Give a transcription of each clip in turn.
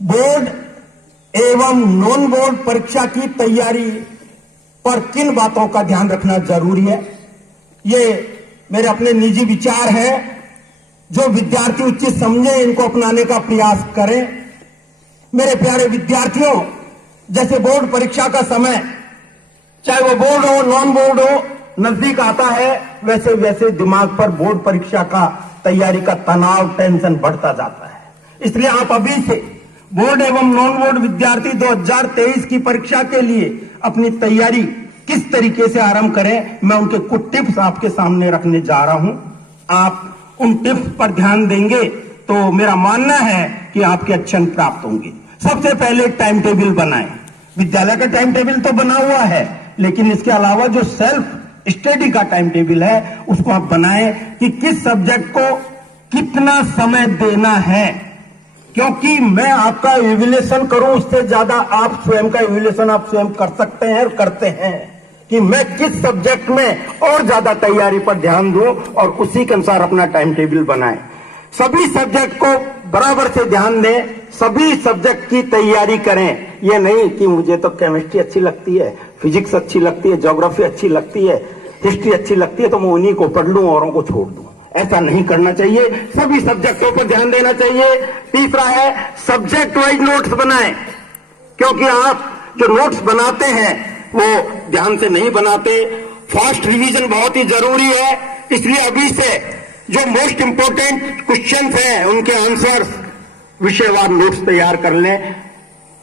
Board एवं non board परीक्षा की तैयारी पर किन बातों का ध्यान रखना जरूरी है, ये मेरे अपने निजी विचार है। जो विद्यार्थी उचित समझे इनको अपनाने का प्रयास करें। मेरे प्यारे विद्यार्थियों, जैसे बोर्ड परीक्षा का समय, चाहे वो बोर्ड हो नॉन बोर्ड हो, नजदीक आता है, वैसे वैसे दिमाग पर बोर्ड परीक्षा का तैयारी का तनाव, टेंशन बढ़ता जाता है। इसलिए आप अभी से बोर्ड एवं नॉन बोर्ड विद्यार्थी 2023 की परीक्षा के लिए अपनी तैयारी किस तरीके से आरंभ करें, मैं उनके कुछ टिप्स आपके सामने रखने जा रहा हूं। आप उन टिप्स पर ध्यान देंगे तो मेरा मानना है कि आपके अच्छे अंक प्राप्त होंगे। सबसे पहले टाइम टेबल बनाएं। विद्यालय का टाइम टेबल तो बना हुआ है, लेकिन इसके अलावा जो सेल्फ स्टडी का टाइम टेबल है उसको आप बनाएं कि किस सब्जेक्ट को कितना समय देना है। क्योंकि मैं आपका इवैल्यूएशन करूं, उससे ज्यादा आप स्वयं का इवैल्यूएशन आप स्वयं कर सकते हैं और करते हैं कि मैं किस सब्जेक्ट में और ज्यादा तैयारी पर ध्यान दूं और उसी के अनुसार अपना टाइम टेबल बनाएं। सभी सब्जेक्ट को बराबर से ध्यान दें, सभी सब्जेक्ट की तैयारी करें। ये नहीं कि मुझे तो केमिस्ट्री अच्छी लगती है, फिजिक्स अच्छी लगती है, ज्योग्राफी अच्छी लगती है, हिस्ट्री अच्छी लगती है तो मैं उन्हीं को पढ़ लूं, औरों को छोड़ दूं। ऐसा नहीं करना चाहिए, सभी सब्जेक्टों पर ध्यान देना चाहिए। तीसरा है सब्जेक्ट वाइज नोट्स बनाएं, क्योंकि आप जो नोट्स बनाते हैं वो ध्यान से नहीं बनाते। फास्ट रिवीजन बहुत ही जरूरी है, इसलिए अभी से जो मोस्ट इंपोर्टेंट क्वेश्चंस हैं उनके आंसर्स विषयवार नोट्स तैयार कर लें।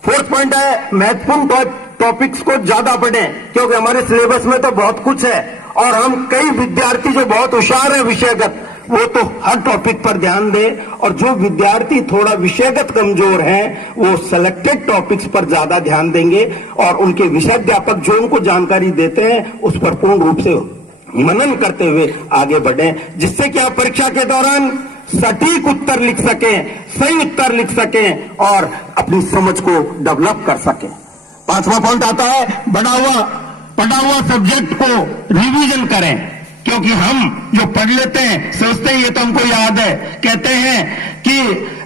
फोर्थ पॉइंट है महत्वपूर्ण टॉपिक्स को ज्यादा पढ़ें, क्योंकि हमारे सिलेबस में तो बहुत कुछ है और हम कई विद्यार्थी जो बहुत होशियार है विषयगत, वो तो हर टॉपिक पर ध्यान दें, और जो विद्यार्थी थोड़ा विषयगत कमजोर हैं वो सिलेक्टेड टॉपिक्स पर ज्यादा ध्यान देंगे और उनके विषयाध्यापक जो उनको जानकारी देते हैं उस पर पूर्ण रूप से मनन करते हुए आगे बढ़ें, जिससे कि आप परीक्षा के दौरान सटीक उत्तर लिख सकें, सही उत्तर लिख सकें और अपनी समझ को डेवलप कर सकें। पांचवा पॉइंट आता है पढ़ा हुआ सब्जेक्ट को रिवीजन करें, क्योंकि हम जो पढ़ लेते हैं सोचते हैं ये तो हमको याद है। कहते हैं कि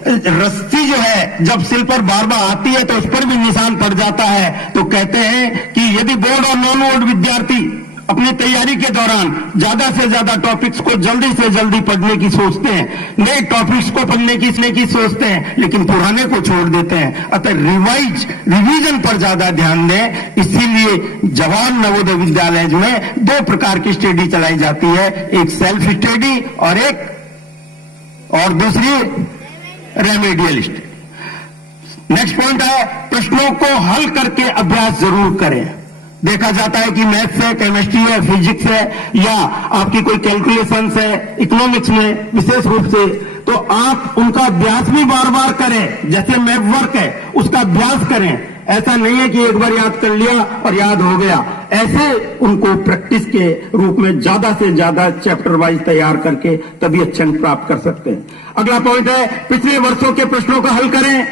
रस्सी जो है जब सिल पर बार बार आती है तो उस पर भी निशान पड़ जाता है। तो कहते हैं कि यदि बोर्ड और नॉन बोर्ड विद्यार्थी अपनी तैयारी के दौरान ज्यादा से ज्यादा टॉपिक्स को जल्दी से जल्दी पढ़ने की सोचते हैं, नए टॉपिक्स को पढ़ने की सोचते हैं, लेकिन पुराने को छोड़ देते हैं, अतः रिवीजन पर ज्यादा ध्यान दें। इसीलिए जवाहर नवोदय विद्यालय में दो प्रकार की स्टडी चलाई जाती है, एक सेल्फ स्टडी और दूसरी रेमेडियल स्टडी। नेक्स्ट पॉइंट है प्रश्नों को हल करके अभ्यास जरूर करें। देखा जाता है कि मैथ्स है, केमिस्ट्री है, फिजिक्स है या आपकी कोई कैलकुलेशंस है, इकोनॉमिक्स में विशेष रूप से, तो आप उनका अभ्यास भी बार बार करें। जैसे मैथ वर्क है उसका अभ्यास करें। ऐसा नहीं है कि एक बार याद कर लिया और याद हो गया, ऐसे उनको प्रैक्टिस के रूप में ज्यादा से ज्यादा चैप्टर वाइज तैयार करके तभी अच्छे अंक प्राप्त कर सकते हैं। अगला पॉइंट है पिछले वर्षों के प्रश्नों का हल करें,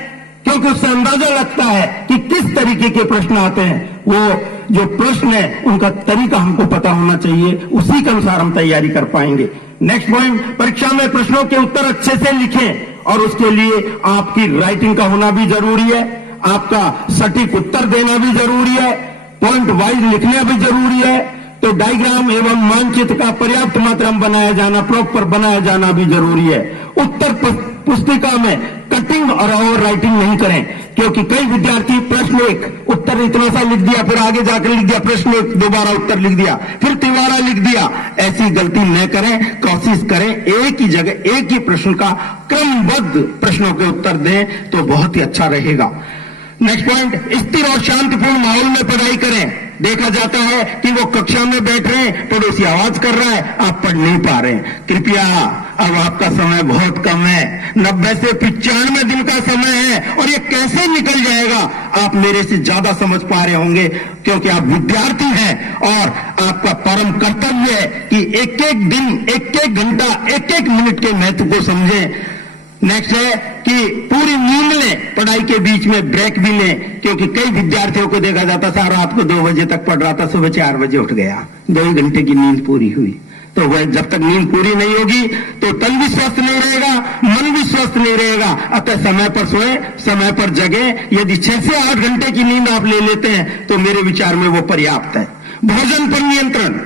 क्योंकि उससे अंदाजा लगता है कि किस तरीके के प्रश्न आते हैं। वो जो प्रश्न है उनका तरीका हमको पता होना चाहिए, उसी के अनुसार हम तैयारी कर पाएंगे। नेक्स्ट पॉइंट, परीक्षा में प्रश्नों के उत्तर अच्छे से लिखें और उसके लिए आपकी राइटिंग का होना भी जरूरी है, आपका सटीक उत्तर देना भी जरूरी है, पॉइंट वाइज लिखना भी जरूरी है। तो डायग्राम एवं मानचित्र का पर्याप्त मात्रा में बनाया जाना, प्रॉपर बनाया जाना भी जरूरी है। उत्तर पुस्तिका में कटिंग और ओवर राइटिंग नहीं करें, क्योंकि कई विद्यार्थी प्रश्न एक उत्तर इतना सा लिख दिया, फिर आगे जाकर लिख दिया प्रश्न एक, दोबारा उत्तर लिख दिया, फिर तिबारा लिख दिया। ऐसी गलती न करें, कोशिश करें एक ही जगह एक ही प्रश्न का क्रमबद्ध प्रश्नों के उत्तर दें तो बहुत ही अच्छा रहेगा। नेक्स्ट पॉइंट, स्थिर और शांतिपूर्ण माहौल में पढ़ाई करें। देखा जाता है कि वो कक्षा में बैठ रहे हैं, पड़ोसी आवाज कर रहा है, आप पढ़ नहीं पा रहे हैं। कृपया, अब आपका समय बहुत कम है, 90 से 95 दिन का समय है और ये कैसे निकल जाएगा आप मेरे से ज्यादा समझ पा रहे होंगे, क्योंकि आप विद्यार्थी हैं और आपका परम कर्तव्य है कि एक एक दिन, एक एक घंटा, एक एक मिनट के महत्व को समझें। नेक्स्ट है कि पूरी नींद लें, पढ़ाई के बीच में ब्रेक भी लें, क्योंकि कई विद्यार्थियों को देखा जाता था रात को 2 बजे तक पढ़ रहा था, सुबह 4 बजे उठ गया, 2 घंटे की नींद पूरी हुई। तो वह जब तक नींद पूरी नहीं होगी तो तन भी स्वस्थ नहीं रहेगा, मन भी स्वस्थ नहीं रहेगा। अतः समय पर सोए, समय पर जगे। यदि 6 से 8 घंटे की नींद आप ले लेते हैं तो मेरे विचार में वो पर्याप्त है। भोजन पर नियंत्रण,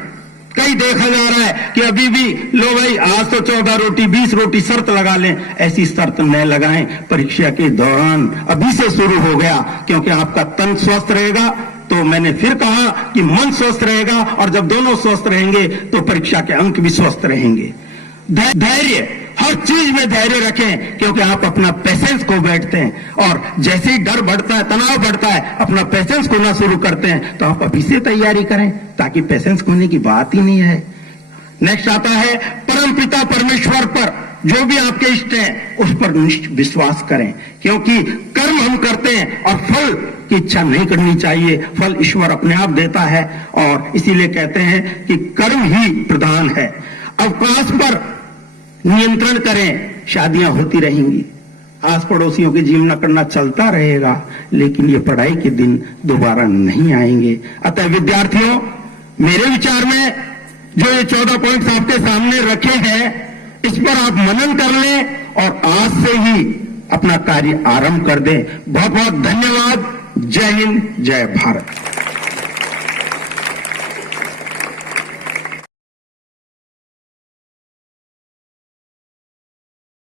कई देखा जा रहा है कि अभी भी लो भाई आज तो 14 रोटी 20 रोटी शर्त लगा लें। ऐसी शर्त न लगाएं। परीक्षा के दौरान अभी से शुरू हो गया, क्योंकि आपका तन स्वस्थ रहेगा तो मैंने फिर कहा कि मन स्वस्थ रहेगा, और जब दोनों स्वस्थ रहेंगे तो परीक्षा के अंक भी स्वस्थ रहेंगे। धैर्य, हर चीज में धैर्य रखें, क्योंकि आप अपना पेशेंस खो बैठते हैं, और जैसे ही डर बढ़ता है, तनाव बढ़ता है, अपना पेशेंस खोना शुरू करते हैं। तो आप अभी से तैयारी करें ताकि पेशेंस खोने की बात ही नहीं है। नेक्स्ट आता है परमपिता परमेश्वर पर, जो भी आपके इष्ट हैं उस पर विश्वास करें, क्योंकि कर्म हम करते हैं और फल की इच्छा नहीं करनी चाहिए। फल ईश्वर अपने आप देता है, और इसीलिए कहते हैं कि कर्म ही प्रधान है। अवकाश पर नियंत्रण करें। शादियां होती रहेंगी, आस पड़ोसियों के जीवन करना चलता रहेगा, लेकिन ये पढ़ाई के दिन दोबारा नहीं आएंगे। अतः विद्यार्थियों, मेरे विचार में जो ये 14 पॉइंट्स आपके सामने रखे हैं, इस पर आप मनन कर लें और आज से ही अपना कार्य आरंभ कर दें। बहुत बहुत धन्यवाद। जय हिंद, जय भारत।